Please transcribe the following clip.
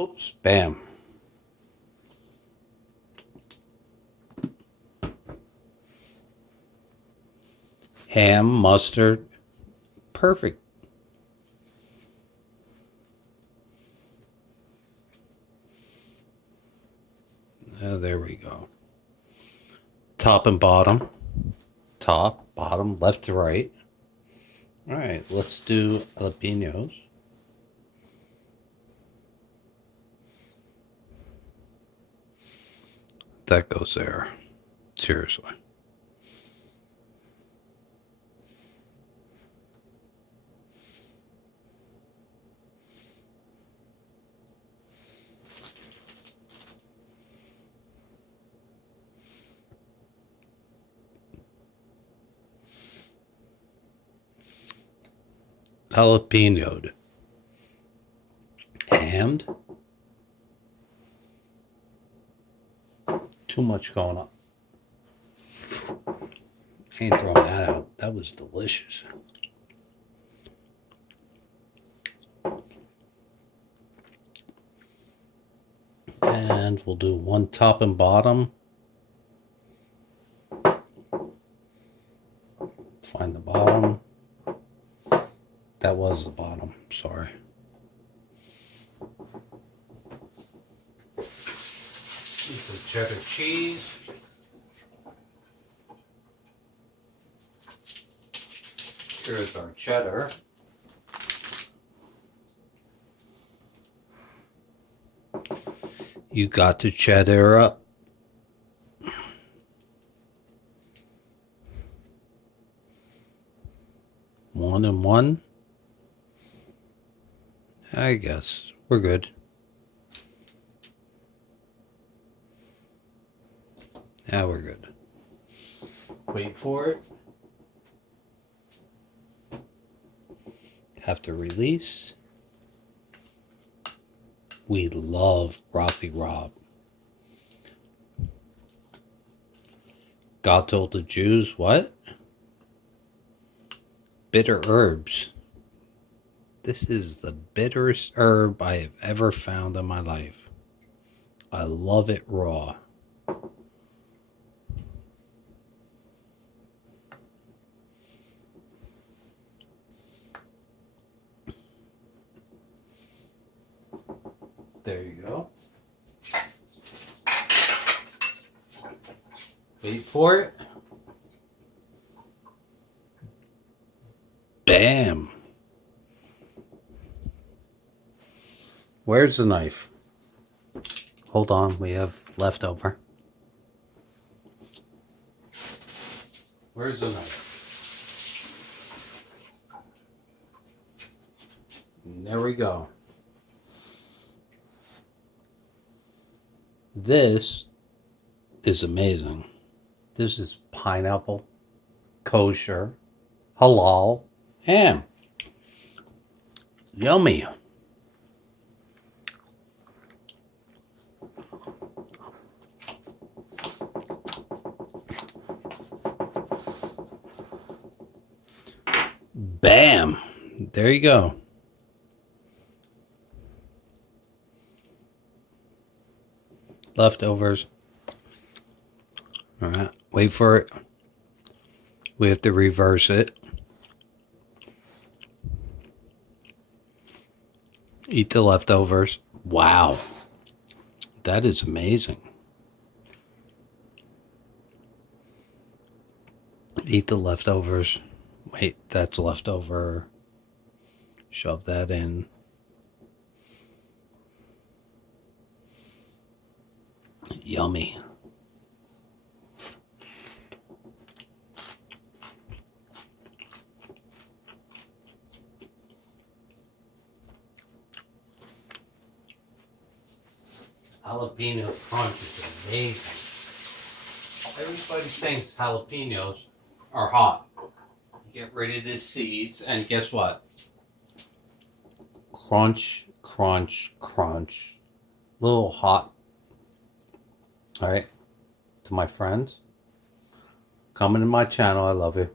Oops, bam. Ham, mustard, perfect. There we go. Top and bottom. Top, bottom, left to right. All right, let's do jalapenos. That goes there. Seriously. Jalapenoed. Hammed. Too much going on. I ain't throwing that out. That was delicious. And we'll do one top and bottom. Find the bottom. That was the bottom, sorry. Piece of cheddar cheese. Here's our cheddar. You got to cheddar up. One and one. I guess we're good. Now we're good. Wait for it. Have to release. We love Rabe. God told the Jews what? Bitter herbs. This is the bitterest herb I have ever found in my life. I love it raw. There you go. Wait for it. Bam. Where's the knife? Hold on, we have leftover. Where's the knife? And there we go. This is amazing. This is pineapple, kosher, halal, ham. Yummy. Bam. There you go. Leftovers. All right, wait for it. We have to reverse it. Eat the leftovers. Wow. That is amazing. Eat the leftovers. Wait, that's leftover. Shove that in. Yummy. Jalapeno crunch is amazing. Everybody thinks jalapenos are hot. Get rid of the seeds, and guess what? Crunch, crunch, crunch. Little hot. All right, to my friends, coming to my channel, I love you.